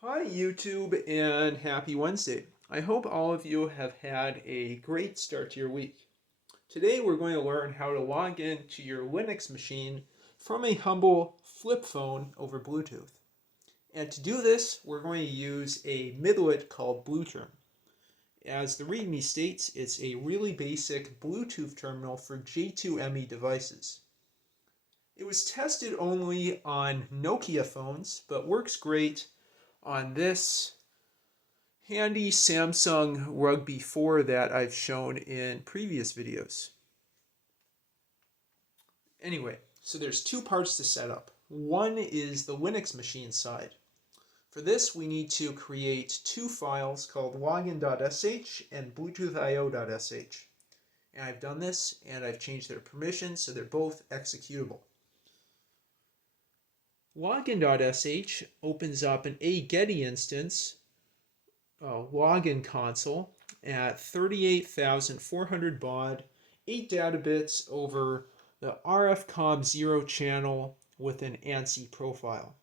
Hi YouTube and happy Wednesday. I hope all of you have had a great start to your week. Today we're going to learn how to log in to your Linux machine from a humble flip phone over Bluetooth. And to do this, we're going to use a MIDlet called Blueterm. As the README states, it's a really basic Bluetooth terminal for J2ME devices. It was tested only on Nokia phones, but works great on this handy Samsung Rugby 4 that I've shown in previous videos. Anyway, so there's two parts to set up. One is the Linux machine side. For this, we need to create two files called login.sh and bluetoothio.sh. And I've done this, and I've changed their permissions, so they're both executable. Login.sh opens up an aGetty instance login console at 38,400 baud, 8 data bits over the RFCOM0 channel with an ANSI profile.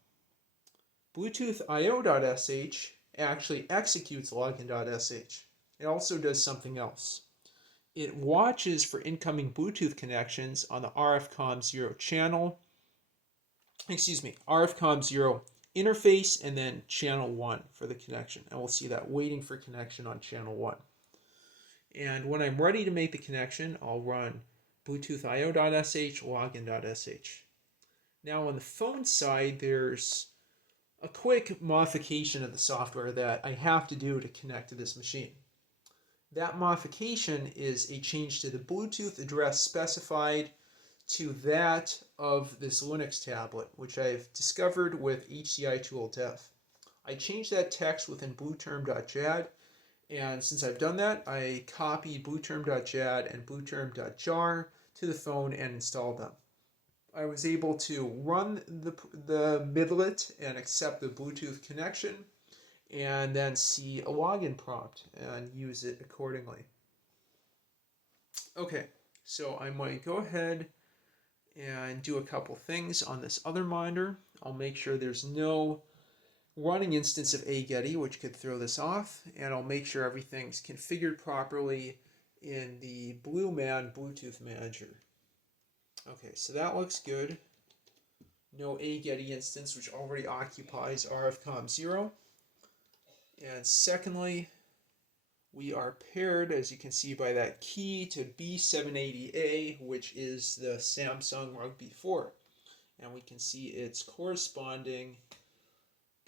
Bluetoothio.sh actually executes login.sh. It also does something else. It watches for incoming Bluetooth connections on the RFCOM0 channel, RFCOM0 interface, and then channel 1 for the connection. And we'll see that waiting for connection on channel 1. And when I'm ready to make the connection, I'll run bluetoothio.sh, login.sh. Now on the phone side, there's a quick modification of the software that I have to do to connect to this machine. That modification is a change to the Bluetooth address specified to that of this Linux tablet, which I've discovered with HCI Tool Dev. I changed that text within blueterm.jad, and since I've done that, I copied blueterm.jad and blueterm.jar to the phone and installed them. I was able to run the MIDlet and accept the Bluetooth connection, and then see a login prompt and use it accordingly. Okay, so I'm going to go ahead and do a couple things on this other monitor. I'll make sure there's no running instance of aGetty, which could throw this off, and I'll make sure everything's configured properly in the Blueman Bluetooth Manager. Okay, so that looks good. No aGetty instance, which already occupies RFCOM0. And secondly, we are paired, as you can see by that key, to B780A, which is the Samsung Rugby 4. And we can see its corresponding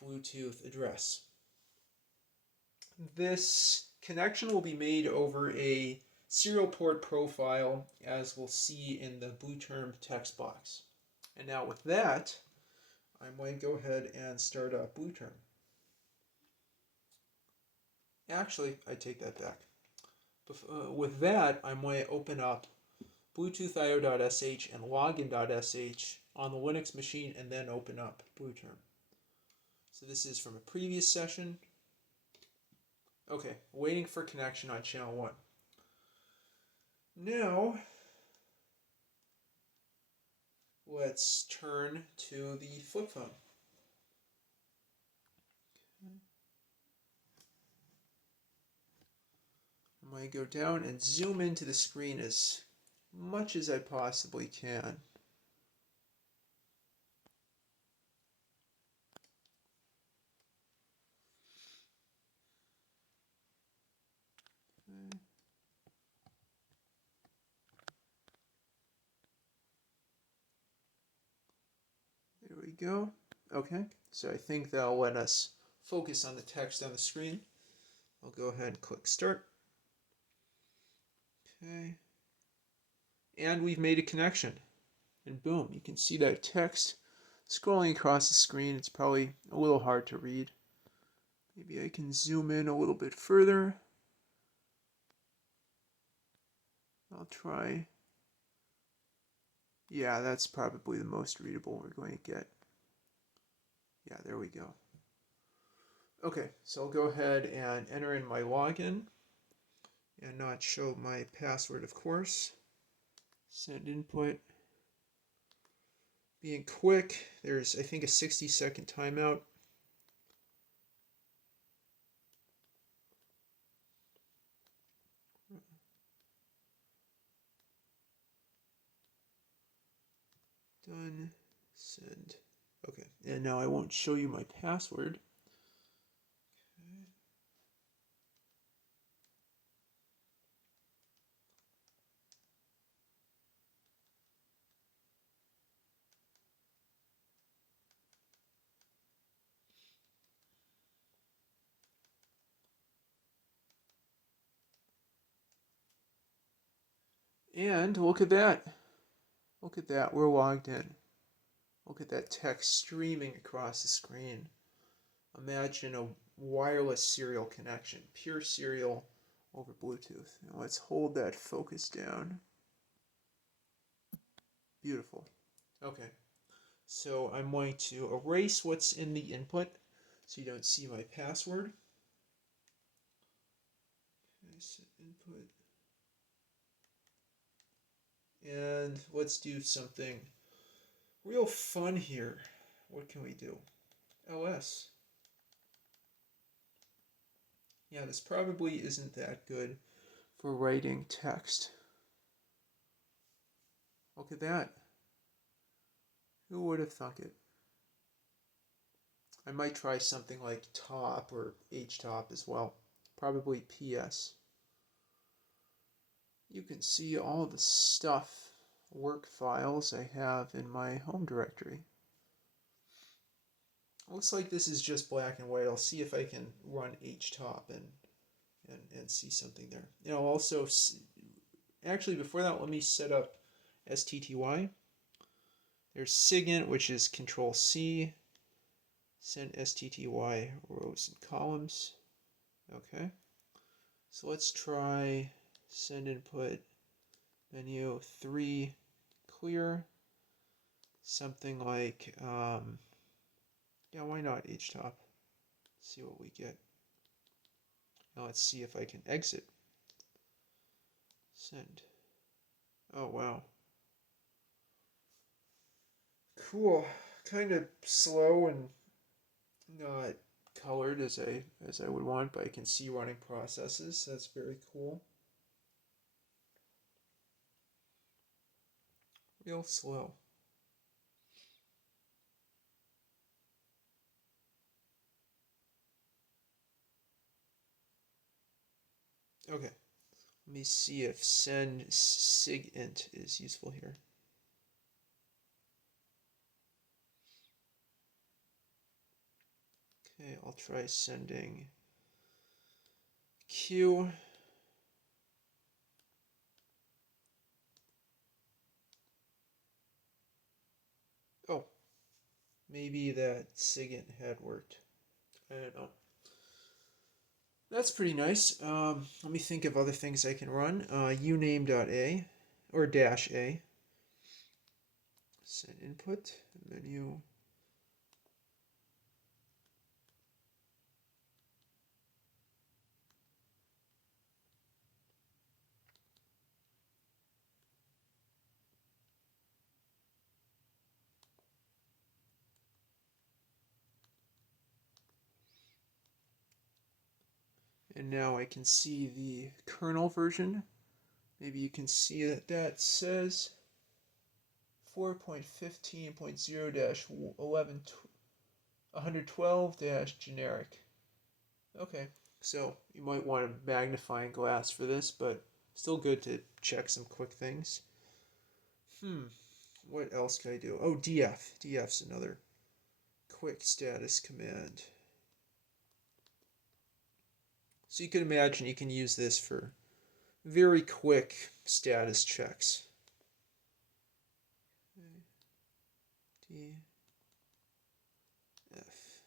Bluetooth address. This connection will be made over a serial port profile, as we'll see in the Blueterm text box. And now with that, I'm going to go ahead and start up Blueterm. Actually, I take that back. With that, I'm going to open up bluetoothio.sh and login.sh on the Linux machine, and then open up Blueterm. So this is from a previous session. Okay, waiting for connection on channel 1. Now, let's turn to the flip phone. I'm going to go down and zoom into the screen as much as I possibly can. There we go. Okay, so I think that'll let us focus on the text on the screen. I'll go ahead and click start. Okay. And we've made a connection. And boom, you can see that text scrolling across the screen. It's probably a little hard to read. Maybe I can zoom in a little bit further. I'll try. Yeah, that's probably the most readable we're going to get. Yeah, there we go. Okay, so I'll go ahead and enter in my login and not show my password, of course. Send input. Being quick, there's, I think, a 60-second timeout. Done. Send. Okay, and now I won't show you my password. And look at that. Look at that. We're logged in. Look at that text streaming across the screen. Imagine a wireless serial connection, pure serial over Bluetooth. And let's hold that focus down. Beautiful. Okay, so I'm going to erase what's in the input so you don't see my password. Okay, set input. And let's do something real fun here. What can we do? LS. Yeah, this probably isn't that good for writing text. Look at that. Who would have thunk it? I might try something like top or htop as well. Probably PS. You can see all the stuff, work files I have in my home directory. Looks like this is just black and white. I'll see if I can run htop and see something there. You know, also, actually before that, let me set up STTY. There's SIGINT, which is Control C. Send STTY rows and columns. Okay. So let's try send input menu 3 clear. Something like, yeah, why not htop? See what we get. Now let's see if I can exit. Send. Oh, wow. Cool. Kind of slow and not colored as I would want, but I can see running processes. That's very cool. Real slow. Okay. Let me see if send SIGINT is useful here. Okay, I'll try sending Q. Oh, maybe that SIGINT had worked. I don't know. That's pretty nice. Let me think of other things I can run. uname.a or -a. Send input menu. And now I can see the kernel version. Maybe you can see that that says 4.15.0-112-generic. Okay, so you might want a magnifying glass for this, but still good to check some quick things. What else can I do? Oh, df. Df's another quick status command. So you can imagine you can use this for very quick status checks. D F.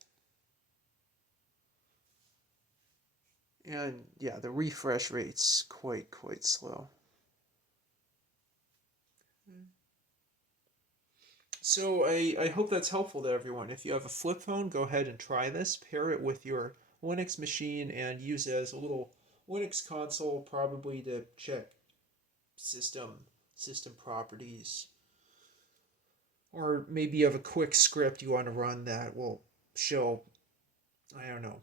And yeah, the refresh rate's quite slow. So I hope that's helpful to everyone. If you have a flip phone, go ahead and try this. Pair it with your Linux machine and use it as a little Linux console, probably to check system properties. Or maybe you have a quick script you want to run that will show, I don't know,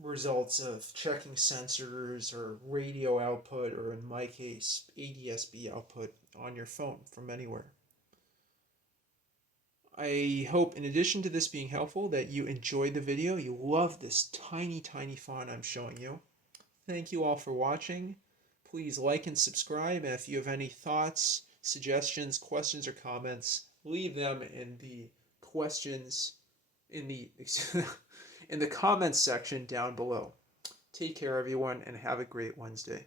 results of checking sensors or radio output, or in my case, ADSB output on your phone from anywhere. I hope, in addition to this being helpful, that you enjoyed the video. You love this tiny, tiny font I'm showing you. Thank you all for watching. Please like and subscribe. And if you have any thoughts, suggestions, questions, or comments, leave them in the questions in the in the comments section down below. Take care, everyone, and have a great Wednesday.